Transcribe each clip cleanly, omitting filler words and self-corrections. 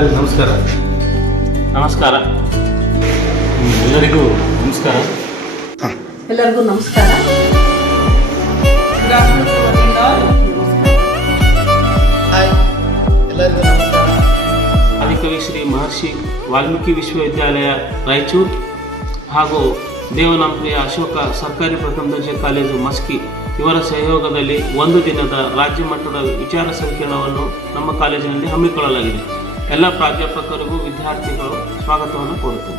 ಎಲ್ಲರಿಗೂ ನಮಸ್ಕಾರ. ನಮಸ್ಕಾರ. ಎಲ್ಲರಿಗೂ ನಮಸ್ಕಾರ. ಎಲ್ಲರಿಗೂ ನಮಸ್ಕಾರ. ಹಾಯ್, ಎಲ್ಲರಿಗೂ ನಮಸ್ಕಾರ. ಆದಿಕವಿ ಶ್ರೀ ಮಹರ್ಷಿ ವಾಲ್ಮೀಕಿ ವಿಶ್ವವಿದ್ಯಾಲಯ ರಾಯಚೂರು ಹಾಗೂ ದೇವನಾಂಪ್ರಿಯ ಅಶೋಕ ಸರ್ಕಾರಿ ಪ್ರಥಮ ದರ್ಜೆ ಕಾಲೇಜು ಮಸ್ಕಿ ಇವರ ಸಹಯೋಗದಲ್ಲಿ ಒಂದು ದಿನದ ರಾಜ್ಯ ಮಟ್ಟದ ವಿಚಾರ ಸಂಕಿರಣವನ್ನು ನಮ್ಮ ಕಾಲೇಜಿನಲ್ಲಿ ಹಮ್ಮಿಕೊಳ್ಳಲಾಗಿದೆ. ಎಲ್ಲ ಪ್ರಾಧ್ಯಾಪಕರಿಗೂ ವಿದ್ಯಾರ್ಥಿಗಳು ಸ್ವಾಗತವನ್ನು ಕೋರುತ್ತೇವೆ.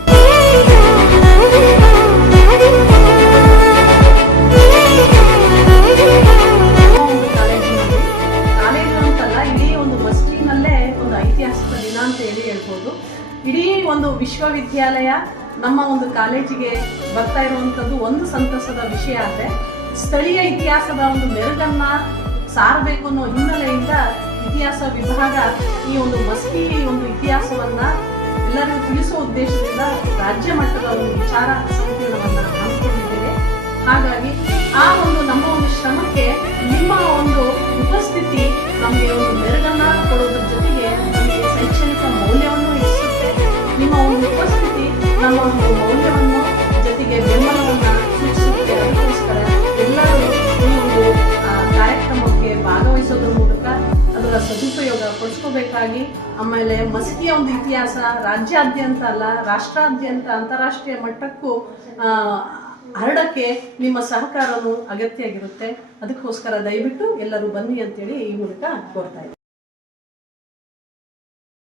ಕಾಲೇಜು ಅಂತಲ್ಲ, ಇಡೀ ಒಂದು ಮಸ್ಕಿನಲ್ಲೇ ಒಂದು ಐತಿಹಾಸಿಕ ದಿನ ಅಂತ ಹೇಳ್ಬೋದು. ಇಡೀ ಒಂದು ವಿಶ್ವವಿದ್ಯಾಲಯ ನಮ್ಮ ಒಂದು ಕಾಲೇಜಿಗೆ ಬರ್ತಾ ಇರುವಂಥದ್ದು ಒಂದು ಸಂತಸದ ವಿಷಯ. ಆದರೆ ಸ್ಥಳೀಯ ಇತಿಹಾಸದ ಒಂದು ಮೆರುಗನ್ನ ಸಾರಬೇಕು ಅನ್ನೋ ಹಿನ್ನೆಲೆಯಿಂದ ಇತಿಹಾಸ ವಿಭಾಗ ಈ ಒಂದು ಮಸ್ಕಿ ಒಂದು ಇತಿಹಾಸವನ್ನ ಎಲ್ಲರಿಗೂ ತಿಳಿಸುವ ಉದ್ದೇಶದಿಂದ ರಾಜ್ಯ ಮಟ್ಟದ ಒಂದು ವಿಚಾರ ಸಂಕಿರಣವನ್ನು ಹಮ್ಮಿಕೊಂಡಿದ್ದೇವೆ. ಹಾಗಾಗಿ ಆ ಒಂದು ನಮ್ಮ ಒಂದು ಶ್ರಮಕ್ಕೆ ನಿಮ್ಮ ಒಂದು ಉಪಸ್ಥಿತಿ ನಮಗೆ ಒಂದು ಮೆರುಗನ್ನ ಕೊಡೋದ್ರ ಜೊತೆಗೆ ನಮಗೆ ಶೈಕ್ಷಣಿಕ ಮೌಲ್ಯವನ್ನು ಹೆಚ್ಚಿಸುತ್ತೆ. ನಿಮ್ಮ ಒಂದು ಉಪಸ್ಥಿತಿ ನಮ್ಮ ಒಂದು ಮೌಲ್ಯವನ್ನು ಜೊತೆಗೆ ಬೆಂಬಲವನ್ನು ಸೂಚಿಸುತ್ತೆ. ಅದಕ್ಕೋಸ್ಕರ ಎಲ್ಲರೂ ಈ ಒಂದು ಕಾರ್ಯಕ್ರಮಕ್ಕೆ ಭಾಗವಹಿಸೋದ್ರ ಮೂಲಕ ಅದರ ಸದುಪಯೋಗ ಪಡಿಸ್ಕೋಬೇಕಾಗಿ, ಆಮೇಲೆ ಮಸ್ಕಿಯ ಒಂದು ಇತಿಹಾಸ ರಾಜ್ಯಾದ್ಯಂತ ಅಲ್ಲ, ರಾಷ್ಟ್ರಾದ್ಯಂತ ಅಂತಾರಾಷ್ಟ್ರೀಯ ಮಟ್ಟಕ್ಕೂ ಹರಡಕ್ಕೆ ನಿಮ್ಮ ಸಹಕಾರವು ಅಗತ್ಯ ಆಗಿರುತ್ತೆ. ಅದಕ್ಕೋಸ್ಕರ ದಯವಿಟ್ಟು ಎಲ್ಲರೂ ಬನ್ನಿ ಅಂತೇಳಿ ಈ ಮೂಲಕ ಕೋರ್ತಾ ಇದ್ದೀನಿ.